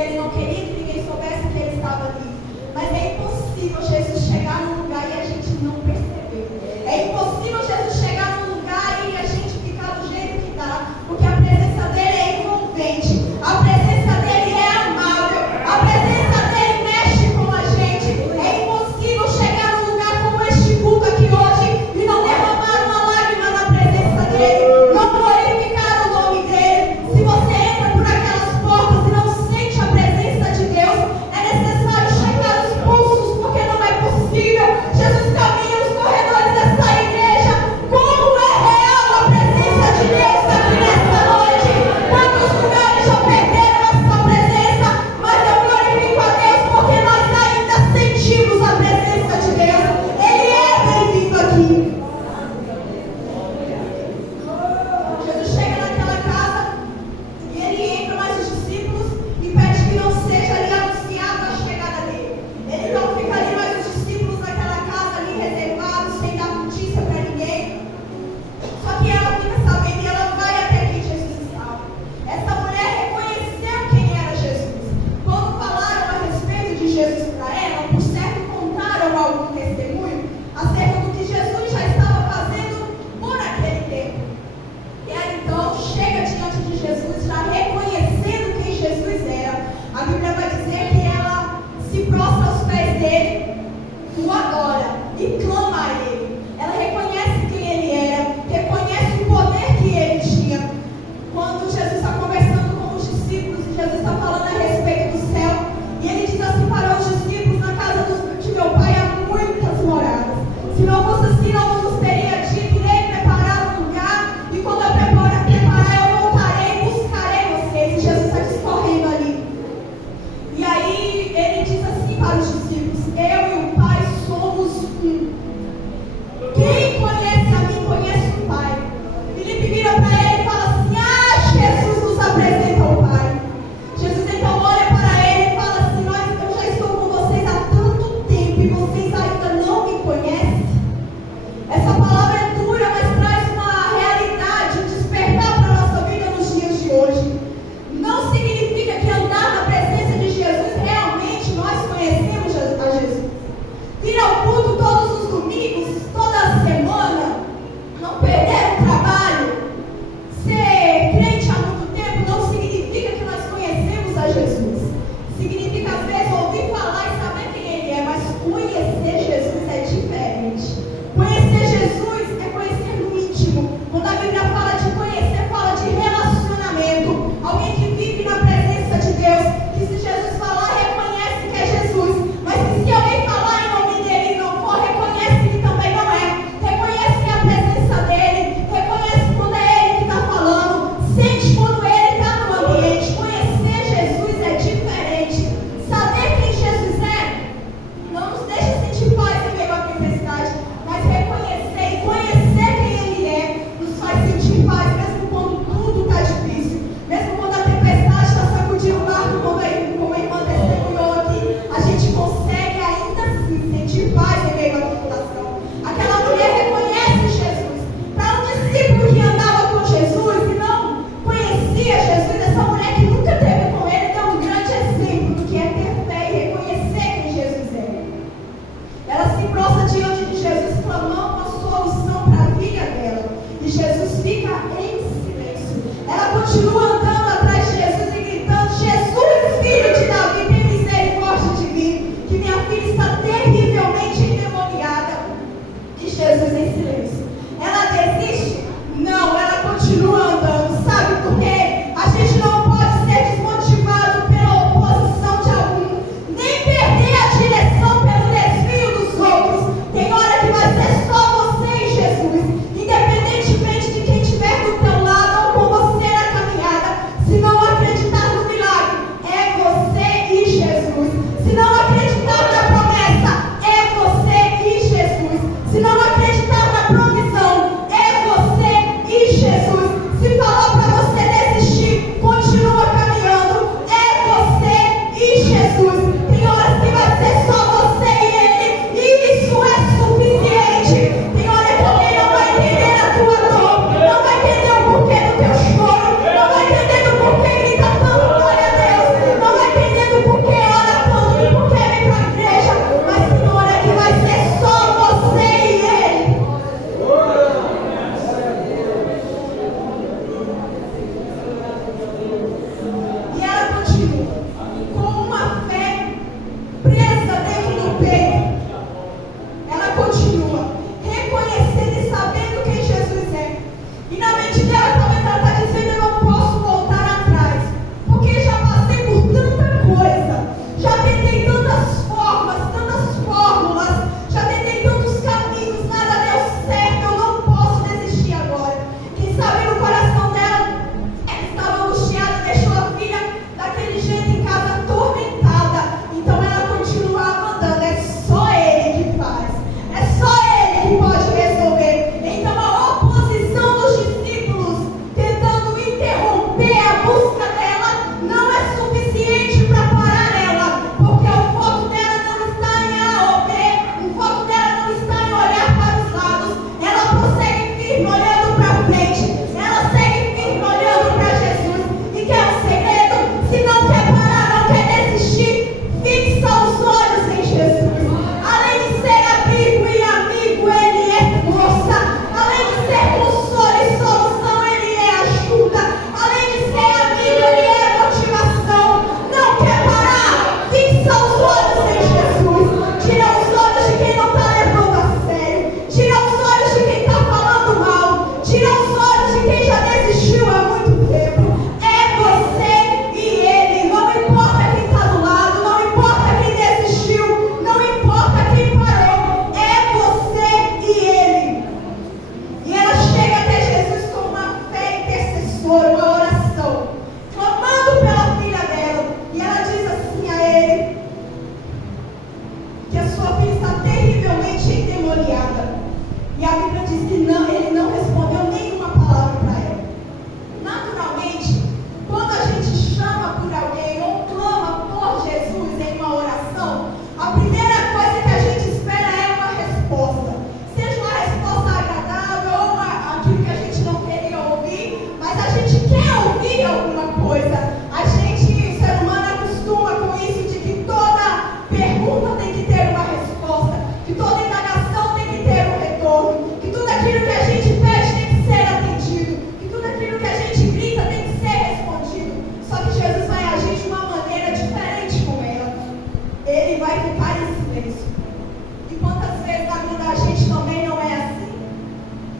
ele não queria que ninguém soubesse que ele estava ali. Mas é impossível Jesus chegar num lugar e a gente não perceber. É impossível Jesus chegar num lugar e a gente ficar do jeito que está, porque a presença dele é envolvente, a presença dele é amável, a presença dele mexe com a gente. É impossível chegar num lugar como este culto aqui hoje e não derramar uma lágrima na presença dele, não glorificar o nome dele. Se você entra por aquelas portas e não sente a presença de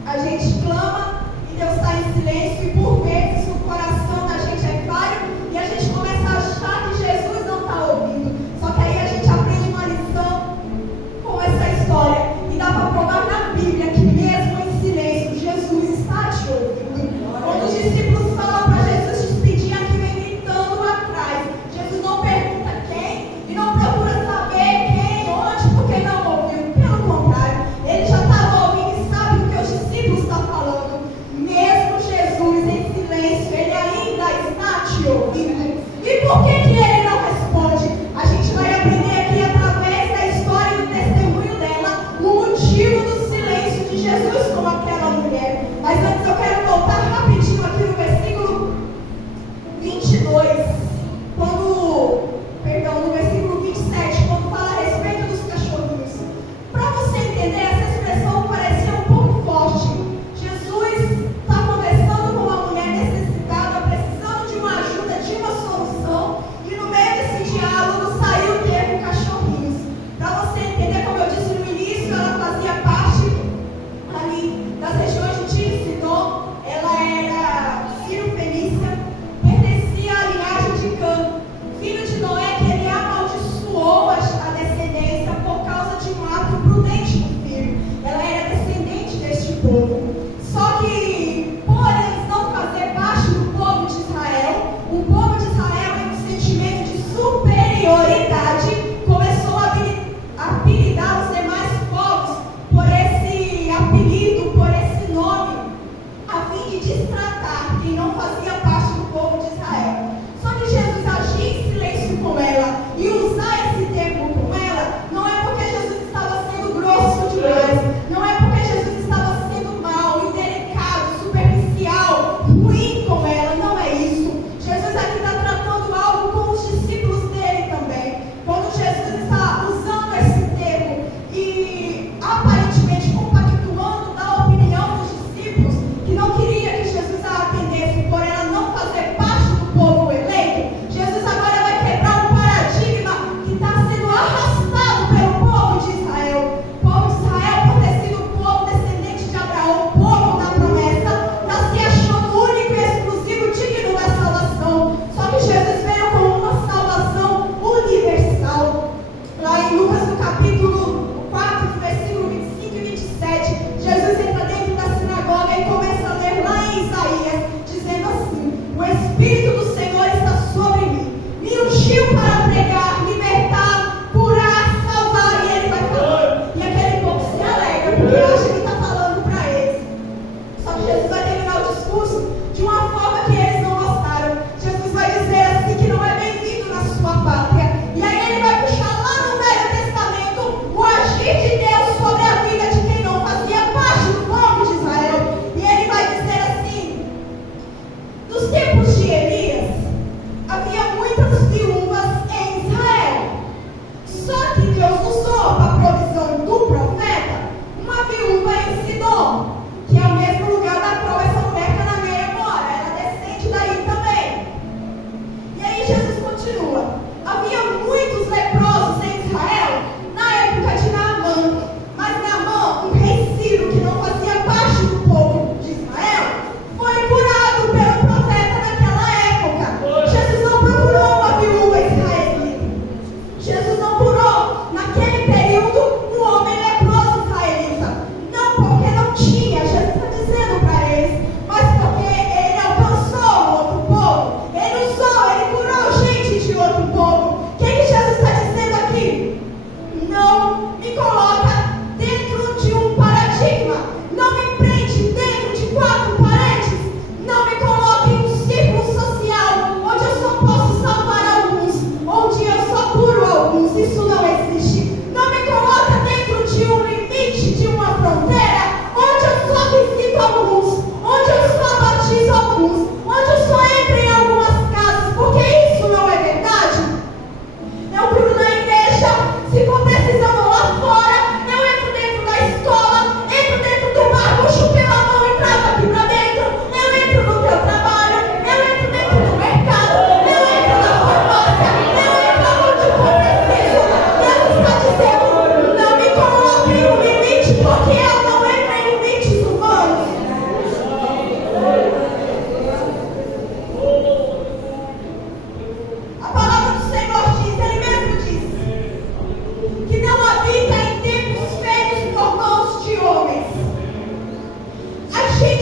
A gente clama e Deus está em silêncio, e por vezes o coração da gente é falho e a gente começa a achar que Jesus não está ouvindo. Só que aí a gente aprende uma lição com essa história e dá para provar na Bíblia que mesmo em silêncio Jesus está te ouvindo. Quando os discípulos falam para Jesus despedir, aqui vem gritando atrás. Jesus não pergunta quem e não procura saber quem, onde, porque não ouviu. Pelo contrário, ele já estava ouvindo e sabe o que os discípulos estão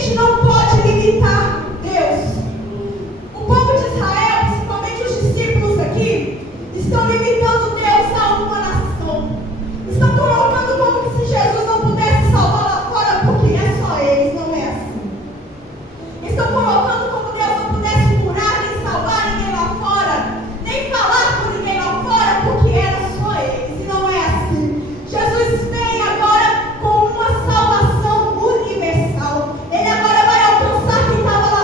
gente não pode limitar Deus. O povo de Israel, principalmente os discípulos aqui, estão limitando Deus a uma nação. Estão colocando como que se Jesus não pudesse salvar lá fora, porque é só eles, não é assim. Estão colocando como Deus não pudesse curar, nem salvar ninguém lá fora, nem falar com ninguém lá fora, porque era só eles, e não é assim. Jesus vem agora com uma salvação universal. Ele agora vai alcançar quem estava lá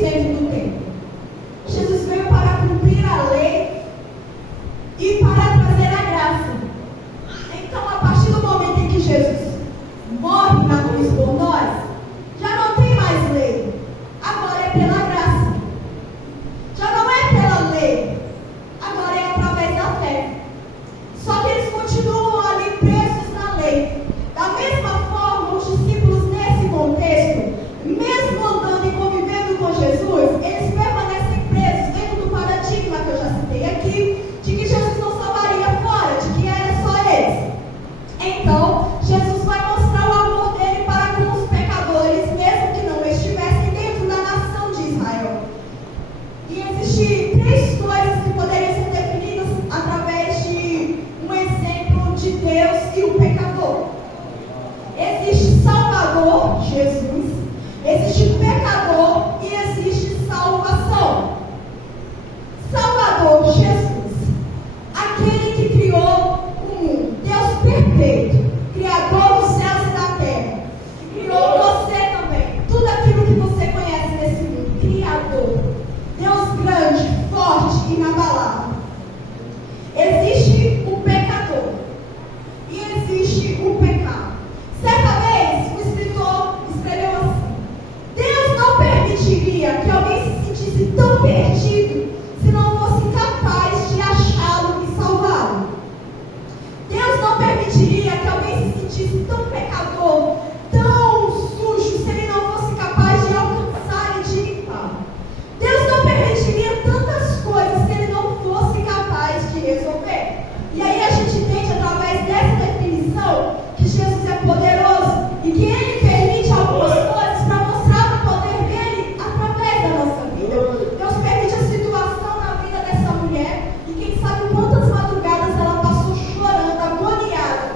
dentro do templo. Jesus veio para cumprir a lei e para trazer a graça. Então, a partir do momento em que Jesus morre na cruz por nós, já não tem mais lei. Agora é pela graça. Já não é pela lei. Agora é através da fé. Só que eles continuam ali presos na lei. Da mesma forma, os discípulos nesse contexto, mesmo andando e convivendo com Jesus, eles permanecem presos dentro do paradigma que eu já citei aqui, de que Jesus não salvaria fora, de que era só eles. Então, Jesus vai mostrar o amor dele para com os pecadores, mesmo que não estivessem dentro da nação de Israel. E existem três coisas que poderiam ser definidas através de um exemplo de Deus e o pecador. Existe Salvador, Jesus, existe pecador e existe salvação. Salvador, Jesus, aquele que criou o mundo, Deus perfeito, Criador dos céus e da terra, criou você também, tudo aquilo que você conhece nesse mundo, Criador, Deus grande, forte, inabalável. Existe o pecador e existe o pecado. Certa vez, o escritor escreveu assim: Deus não permitiria que alguém se sentisse tão perdido se não fosse capaz de achá-lo e salvá-lo. Deus não permitiria que alguém se sentisse tão pecador, tão sujo, se ele não fosse capaz de alcançar e de limpar. Deus não permitiria tantas coisas se ele não fosse capaz de resolver. E aí a gente entende através dessa definição que Jesus é poderoso e que ele permite algumas coisas para mostrar o poder dele através da nossa vida. Deus permite a situação na vida dessa mulher e quem sabe quantas madrugadas ela passou chorando, agoniada,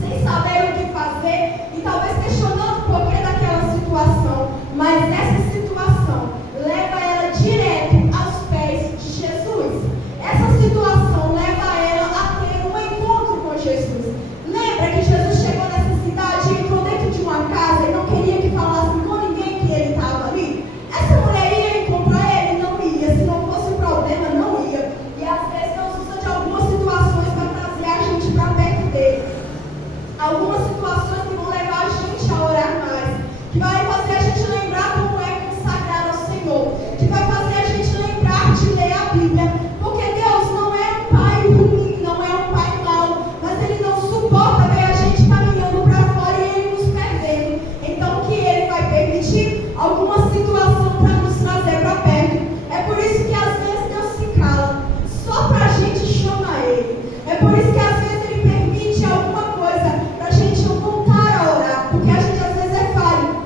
sem saber o que fazer e talvez questionando o porquê daquela situação. Mas essa situação leva ela direto aos pés de Jesus. Essa situação leva ela a ter um encontro com Jesus. Lembra que Jesus chegou nessa cidade e entrou dentro de uma casa e não queria que falassem com ninguém que ele estava ali? Essa mulher ia encontrar ele? Não ia. Se não fosse o problema, não ia. E às vezes Deus usa de algumas situações para trazer a gente para perto dele. Algumas situações que vão levar a gente a orar mais, que vai fazer a gente lembrar como é consagrar ao Senhor, que vai fazer a gente lembrar de ler a Bíblia, porque Deus não é um pai ruim, não é um pai mau, mas ele não suporta ver a gente caminhando para fora e ele nos perdendo. Então, o que ele vai permitir? Alguma situação para nos trazer para perto. É por isso que às vezes Deus se cala, só para a gente chamar ele. É por isso que às vezes ele permite alguma coisa para a gente voltar a orar, porque a gente às vezes é falho.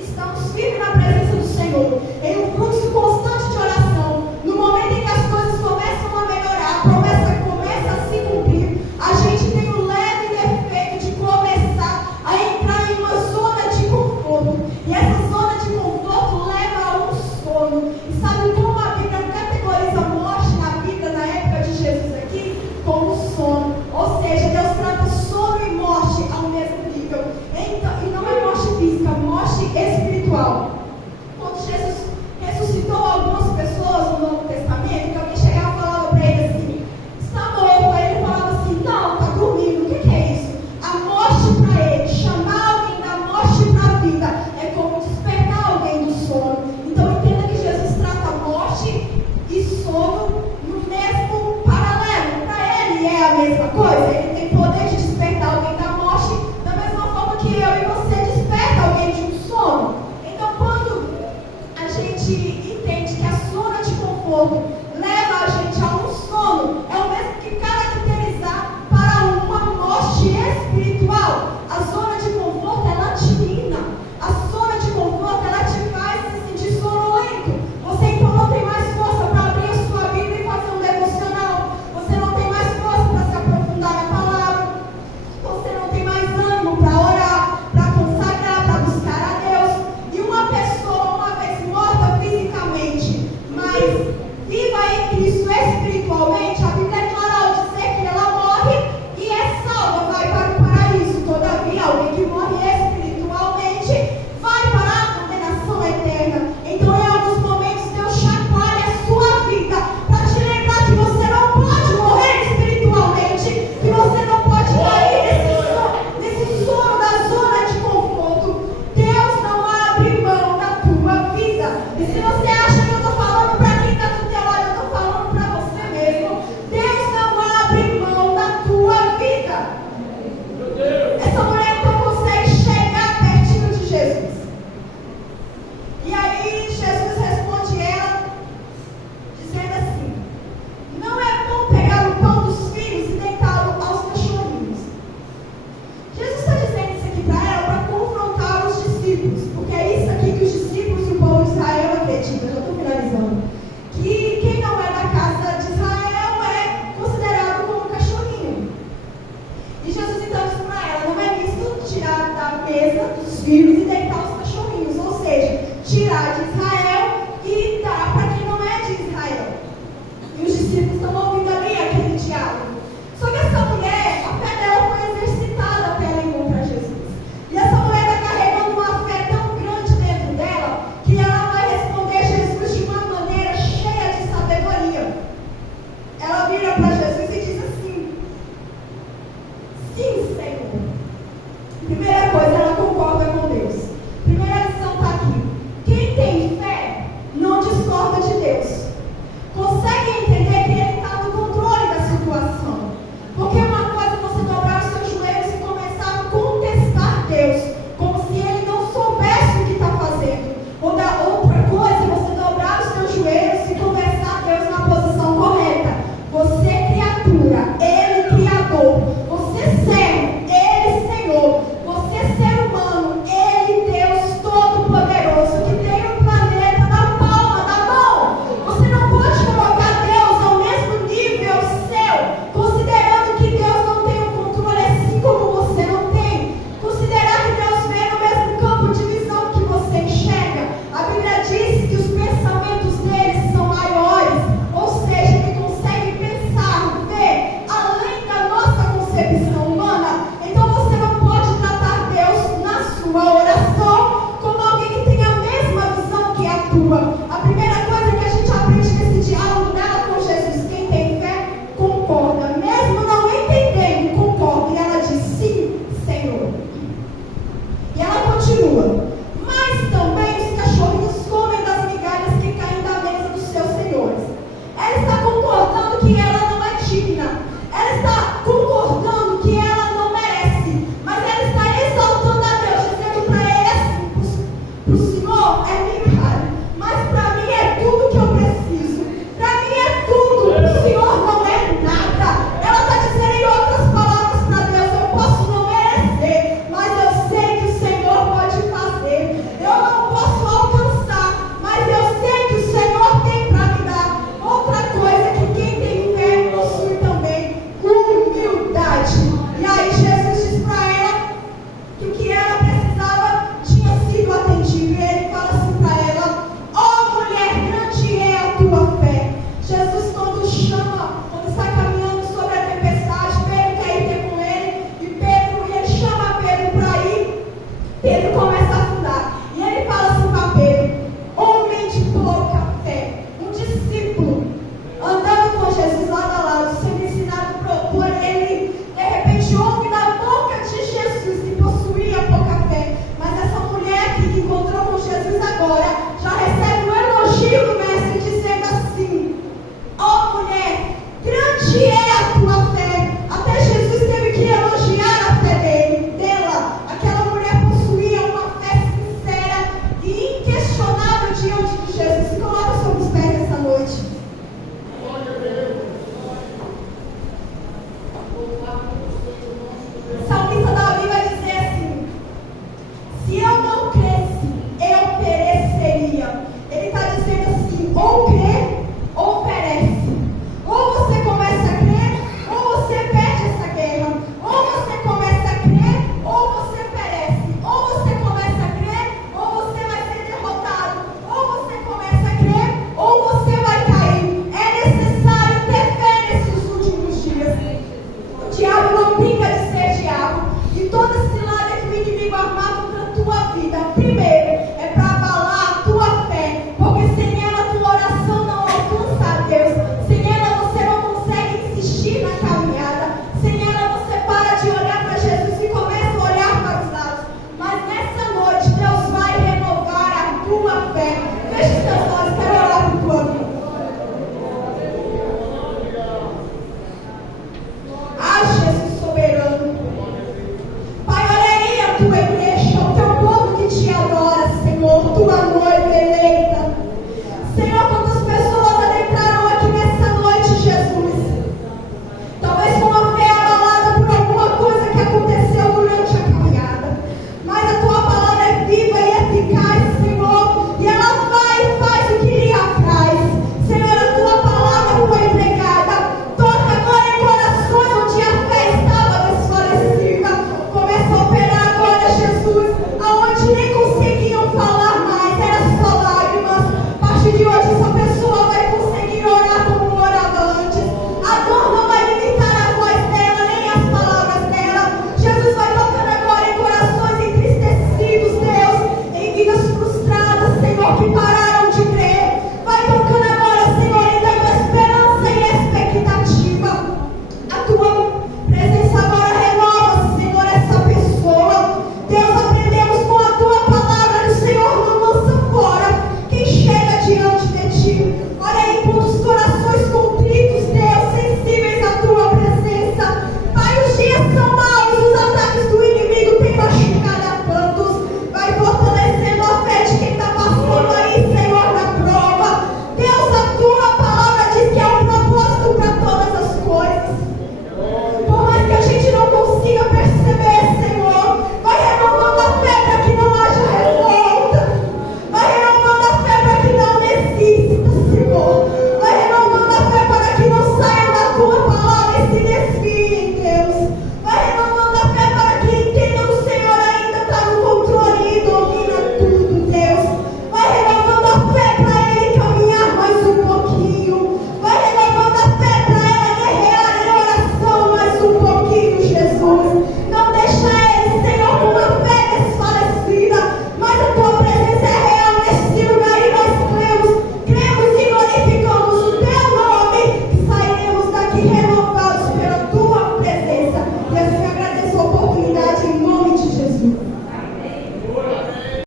Estamos firmes na presença do Senhor, em um fluxo constante de oração. No momento em que as coisas começam a melhorar, a promessa começa a se cumprir, a gente tem o leve defeito de começar a entrar em uma zona de conforto. E essa zona de conforto leva a um sono. E sabe como a Bíblia categoriza a morte na Bíblia, na época de Jesus aqui? Como sono. Ou seja, Deus trata sono e morte ao mesmo nível. Então, e não é morte física, morte espiritual. Quando Jesus ressuscitou algumas pessoas no Novo Testamento, que alguém chegava e falava para ele assim: está morto. Aí ele falava assim: não, está dormindo. O que é isso? A morte para ele, chamar alguém da morte para a vida, é como despertar alguém do sono. Então entenda que Jesus trata morte e sono no mesmo paralelo. Para ele é a mesma coisa. Ele tem poder de despertar alguém da morte da mesma forma que eu e você desperta alguém de um sono. Então quando a gente entende que a zona de conforto